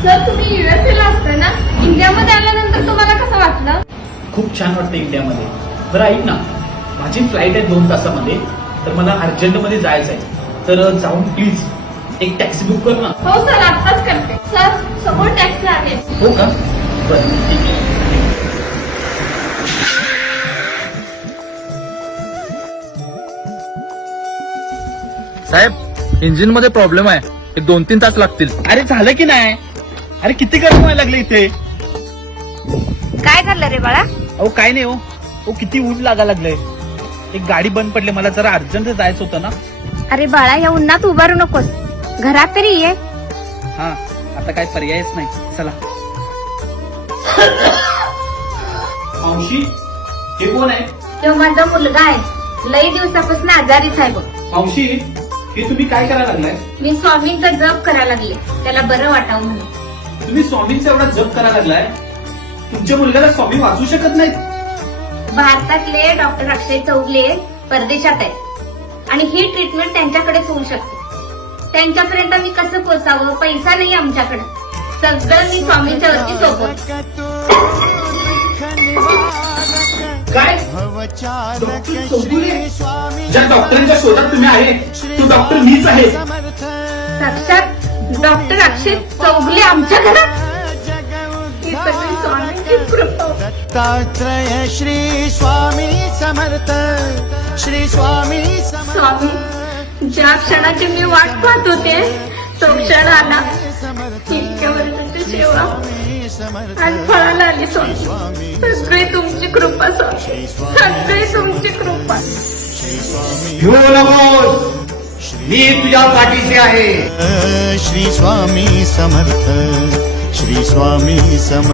Sir तुम्ही USA ला असता ना, इंडियामध्ये आल्यानंतर तुम्हाला कसं वाटलं? खूप छान वाटतं इंडियामध्ये. बरं ऐक ना, माझी फ्लाईट आहे 2 तासामध्ये, तर मला अर्जंटमध्ये जायचं आहे. तर जाऊन प्लीज एक टॅक्सी बुक कर ना. हो सर, आत्ताच करते. सर समोर टॅक्सी आहे. हो का? बरं ठीक आहे. साहेब इंजिन मध्ये प्रॉब्लेम आहे. एक 2-3 तास लागतील. अरे झालं की नाही? अरे किती गरम व्हायला लागले इथे. काय झालं रे बाळा? अहो काय नाही हो किती ऊन लागायला लागलंय. एक गाडी बंद पडली, मला जरा अर्जंट जायचं होतं ना. अरे बाळा या उन्हात उभारू नकोस, घरात तरी ये. हा आता काय पर्यायच नाही. चला. मावशी हे कोण आहे? तो माझा मुलगा आहे, लई दिवसापासून आजारीच आहे बघ. मावशी हे तुम्ही काय करायला लागलाय? मी स्वामींचा जप करायला लागले, त्याला बरं वाटावं म्हणून. तुम्ही स्वामींचा एवढा जप करायला लागलाय, तुमच्या मुलग्याला स्वामी वाचू शकत नाहीत? भारतातले डॉक्टर अक्षय चौगले परदेशात आहेत आणि ही ट्रीटमेंट त्यांच्याकडेच होऊ शकते. त्यांच्यापर्यंत मी कसं पोचावं? पैसा नाही आमच्याकडे. सगळं मी स्वामींच्या वरती सोबत. काय? डॉक्टर चौगुले? ज्या डॉक्टरांच्या शोधात तुम्ही आहे तो डॉक्टर मीच आहे. साक्षात डॉक्टर अक्षय चौगले आमच्या घरात? ही सगळी स्वामींचीच कृपा. दत्तात्रय श्री स्वामी समर्थ, श्री स्वामी समर्थ. स्वामी, ज्या क्षणाची मी वाट पाहत होते तो क्षण आला. इतक्या वर्षांची सेवा आणि फळाला आली स्वामी. सगळी तुमची कृपा स्वामी, सगळी तुमची कृपा. भिवू नकोस, मी तुझ्या पाठीशी आहे. श्री स्वामी समर्थ, श्री स्वामी समर्थ.